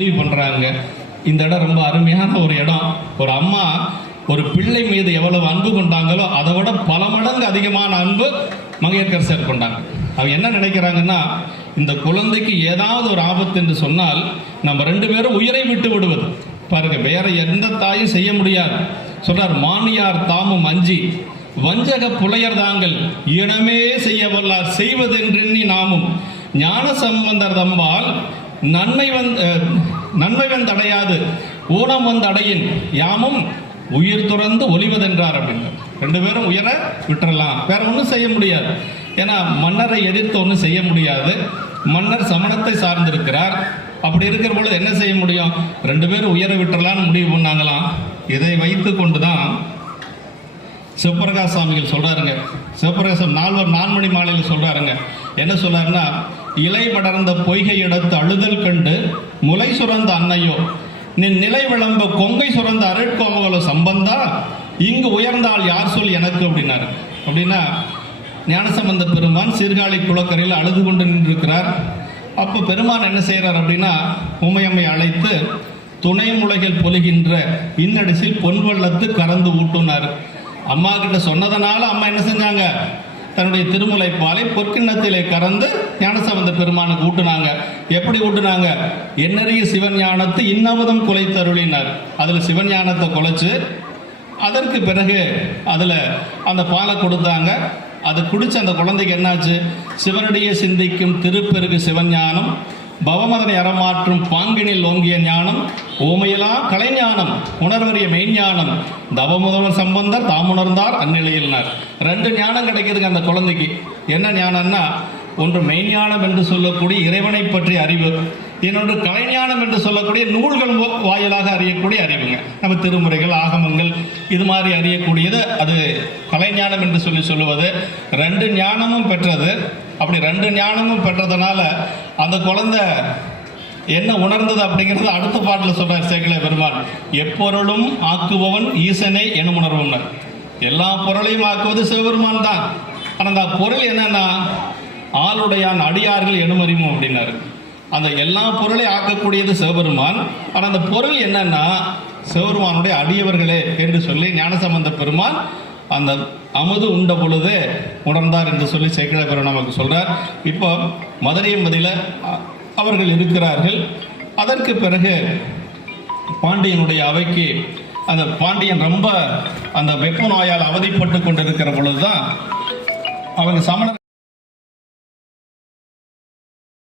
உதவி பண்ணுறாங்க இந்த இடம் ரொம்ப அருமையான ஒரு இடம். ஒரு அம்மா ஒரு பிள்ளை மீது எவ்வளவு அன்பு கொண்டாங்களோ அதை விட பல மடங்கு அதிகமான அன்பு மங்கையர்கரசர் கொண்டாங்க. அவங்க என்ன நினைக்கிறாங்கன்னா இந்த குழந்தைக்கு ஏதாவது ஒரு ஆபத்து என்று சொன்னால் நம்ம ரெண்டு பேரும் உயிரை விட்டு விடுவது. பாருங்க வேற எந்த தாயும் செய்ய முடியாது. சொல்றார் மானியார் தாமும் அஞ்சி வஞ்சக புலையர் தாங்கள் இனமே செய்ய வல்லார் செய்வதென்றெண்ணி நாமும். ஞான சம்பந்தர் தம்பால் நன்மை வந்த நன்மை வந்தடையாது. ஊனம் வந்தடையின் யாமும் உயிர் துறந்து ஒளிவதென்றார் அப்படின்னு ரெண்டு பேரும் உயர விட்டுறலாம். வேற ஒன்றும் செய்ய முடியாது. ஏன்னா மன்னரை எதிர்த்து ஒன்றும் செய்ய முடியாது. மன்னர் சமணத்தை சார்ந்திருக்கிறார். அப்படி இருக்கிற பொழுது என்ன செய்ய முடியும்? ரெண்டு பேரும் உயர விட்டுறலாம்னு முடிவு பண்ணாங்களாம். இதை வைத்து கொண்டு தான் சிவபிரகாஷ் சுவாமிகள் சொல்கிறாருங்க சிவபிரகாசம் நால்வர் நான்மணி மாலையில் சொல்கிறாருங்க என்ன சொல்கிறாருன்னா இலை படர்ந்த பொய்கை எடுத்து அழுதல் கண்டு முலை சுரந்த அன்னையோ? நின் நிலை விளம்ப கொங்கை சுரந்த அருட்கோமகளோ சம்பந்தா? இங்கு உயர்ந்தால் யார் சொல் எனக்கு? அப்படின்னாரு. அப்படின்னா ஞானசம்பந்த பெருமான் சீர்காழி குளக்கரையில் அழுது கொண்டு நின்றிருக்கிறார். அப்போ பெருமான் என்ன செய்கிறார் அப்படின்னா உமையம்மை அழைத்து துணை முளைகள் பொலிகின்ற இன்னடிசில் பொன்வள்ளத்து கறந்து ஊட்டுனார். அம்மா கிட்ட சொன்னதனால அம்மா என்ன செஞ்சாங்க? தன்னுடைய திருமுலைப்பாலை பொற்கிண்ணத்திலே கறந்து ஞானசம்பந்த பெருமானுக்கு ஊட்டுனாங்க. எப்படி ஊட்டுனாங்க? எண்ணறிய சிவஞானத்தை இன்னமுதம் குலைத்தருளினார். அதில் சிவஞானத்தை குலைச்சு அதற்கு பிறகு அதில் அந்த பாலை கொடுத்தாங்க. அது குடிச்சு அந்த குழந்தைக்கு என்னாச்சு? சிவனுடைய சிந்திக்கும் திருப்பெருகு சிவஞானம் பவமதனை அறமாற்றும் பாங்கினில் ஓங்கிய ஞானம் ஓமையலா கலைஞானம் உணர்வறிய மெய்ஞானம். தவமுதல்வர் சம்பந்தர் தாம் உணர்ந்தார் அந்நிலையில்னார் ரெண்டு ஞானம் கிடைக்குதுங்க அந்த குழந்தைக்கு. என்ன ஞானம்னா ஒன்று மெய்ஞானம் என்று சொல்லக்கூடிய இறைவனை பற்றிய அறிவு. இன்னொன்று கலைஞானம் என்று சொல்லக்கூடிய நூல்கள் வாயிலாக அறியக்கூடிய அறிவுங்க. நம்ம திருமுறைகள் ஆகமங்கள் இது மாதிரி அறியக்கூடியது அது கலைஞானம் என்று சொல்லி சொல்லுவது. ரெண்டு ஞானமும் பெற்றது. அப்படி ரெண்டு ஞானமும் பெற்றதுனால அந்த குழந்தை என்ன உணர்ந்தது அப்படிங்கிறது அடுத்த பாட்டில் சொல்றார் சேக்கல பெருமான். எப்பொருளும் ஆக்குபவன் ஈசனே என உணர்வுனர் எல்லா பொருளையும் ஆக்குவது சிவபெருமான் தான். ஆனால் அந்த பொருள் என்னன்னா ஆளுடையான் அடியார்கள் எனுமறிமோ அப்படின்னாரு. அந்த எல்லா பொருளையும் ஆக்கக்கூடியது சிவபெருமான். ஆனால் அந்த பொருள் என்னன்னா சிவபெருமானுடைய அடியவர்களே என்று சொல்லி ஞானசம்பந்த பெருமான் அந்த அமுது உண்ட பொழுது உணர்ந்தார் என்று சொல்லி சேக்கிழ பெருமான் நமக்கு சொல்றார். இப்போ மதுரையம்பதியில் அவர்கள் இருக்கிறார்கள். அதற்கு பிறகு பாண்டியனுடைய அவைக்கு அந்த பாண்டியன் ரொம்ப அந்த வெப்ப நோயால் அவதிப்பட்டு கொண்டிருக்கிற பொழுதுதான் அவங்க சமணர்